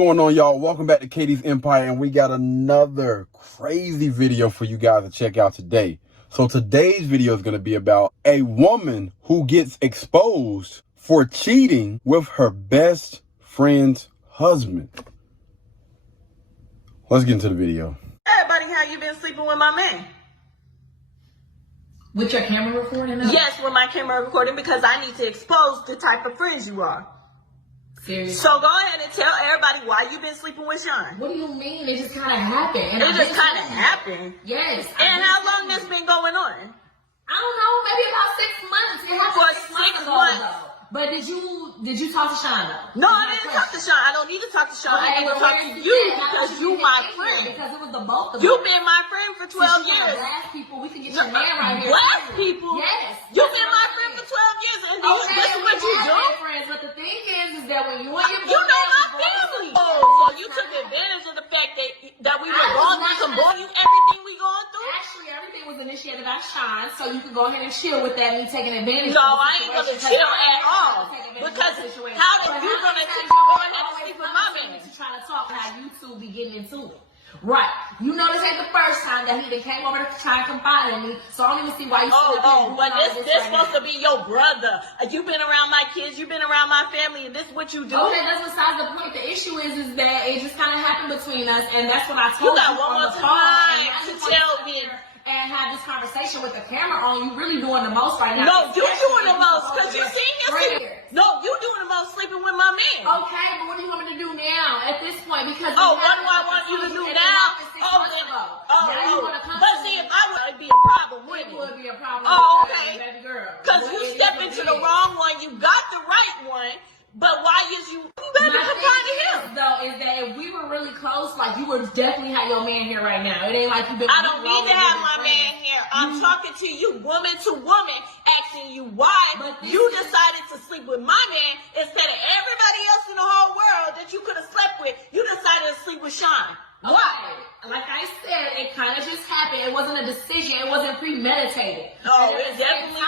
What's going on, y'all? Welcome back to Katie's Empire, and we got another crazy video for you guys to check out today. So today's video is going to be about a woman who gets exposed for cheating with her best friend's husband. Let's get into the video. Hey buddy, how you been sleeping with my man? With your camera recording now? Yes, with my camera recording, because I need to expose the type of friends you are. Seriously? So go ahead and tell everybody why you been sleeping with Sean. What do you mean? It just kind of happened. It just kind of happened? Yes. And how long this been going on? I don't know, maybe about 6 months. It happened For 6 months ago, though. But did you talk to Sean though? No, I didn't talk to Sean. I don't need to talk to Sean. I need to talk to you because you my friend. Because it was the both of us. You've been my friend for 12 years. Blast people, we can get your man right here. Blast people? Yes. You've been my friend for 12 years, and this is what you do? Friends, but the thing is that when you and your you know my family. So you took advantage of the fact that we were going through some bullshit, everything we going through? Actually, everything was initiated by Sean, so you can go ahead and chill with that, me taking advantage No, of the I ain't gonna situation. chill at all. Because how did you gonna go ahead and sleep with my man? Trying to talk how you two be getting into it. Right. You know this ain't the first time that he done came over to try and confide in me, so I don't even see why you but this supposed to be your brother. You've been around my kids, you've been around my family, and this is what you do? Okay, that's besides the point. The issue is that it just kind of happened between us, and that's what I told you. You got one more time to tell me. And have this conversation with the camera on. You really doing the most right now. No, you doing the most, because you seen him sleeping. No, you doing the most sleeping with my man. Okay, but what do you want me to do now at this point? Because what do I want you to do now? But see, if I would, it'd be a problem, wouldn't it? It would be a problem. Oh, okay. Baby girl. Because you stepped into the wrong one. You got the right one. But why is you better confide in him? Though, is that if we were really close, like you would definitely have your man here right now. It ain't like you've been. I don't need to have my man here. I'm talking to you, woman to woman, asking you why you decided to sleep with my man instead of everybody else in the whole world that you could have slept with. You decided to sleep with Sean. Why? Like I said, it kind of just happened. It wasn't a decision. It wasn't premeditated. Oh, it definitely.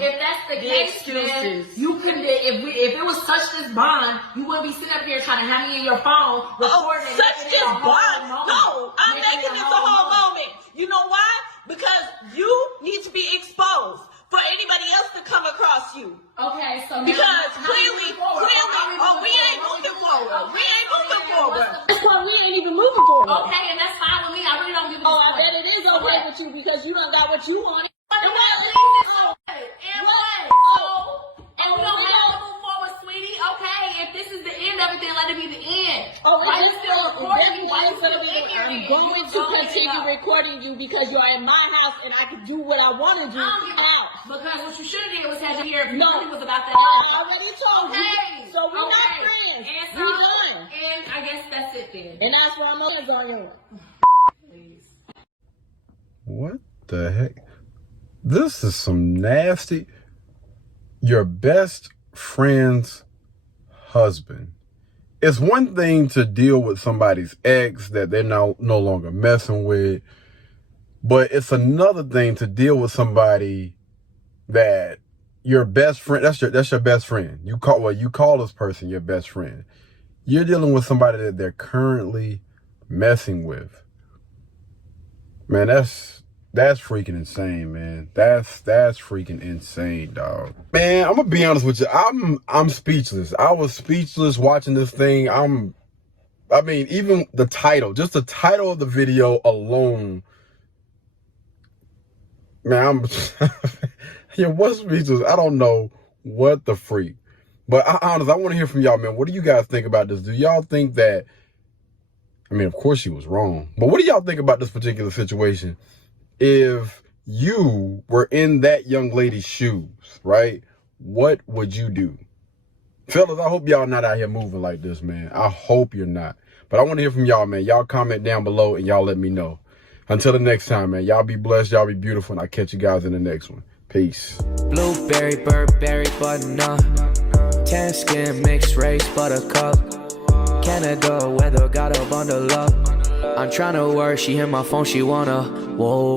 If that's the case, then you couldn't. If it was such this bond, you wouldn't be sitting up here trying to have me in your phone recording. Such this bond? No, I'm making this a whole moment. You know why? Because you need to be exposed for anybody else to come across you. Okay, so because clearly, we ain't moving forward. We ain't moving forward. That's why we ain't even moving forward. Okay, and that's fine with me. I really don't give a I bet it is okay with you because you done got what you wanted. And we don't have to move forward, sweetie. Okay, if this is the end of it, then let it be the end. I'm going to continue recording you because you are in my house and I can do what I want to do out. Because what you should have did was have to hear if it was about that. I already told you. So we're not friends. And we're done. And I guess that's it then. And that's where I'm on you. Please. What the heck? This is some nasty. Your best friend's husband. It's one thing to deal with somebody's ex that they're no longer messing with, but it's another thing to deal with somebody that your best friend, that's your best friend. You call this person your best friend. You're dealing with somebody that they're currently messing with. Man, that's freaking insane, man. That's freaking insane, dog. Man, I'm gonna be honest with you. I'm speechless. I was speechless watching this thing. I mean, even the title, just the title of the video alone. Man, what's speechless? I don't know what the freak. But I want to hear from y'all, man. What do you guys think about this? Do y'all think that, I mean, of course she was wrong, but what do y'all think about this particular situation? If you were in that young lady's shoes, right? What would you do? Fellas, I hope y'all not out here moving like this, man. I hope you're not. But I want to hear from y'all, man. Y'all comment down below and y'all let me know. Until the next time, man. Y'all be blessed. Y'all be beautiful. And I'll catch you guys in the next one. Peace. Blueberry, Burberry, butternut. Tan skin, mixed race, buttercup. Canada weather, got a bundle up. I'm tryna work, she hit my phone, she wanna, whoa.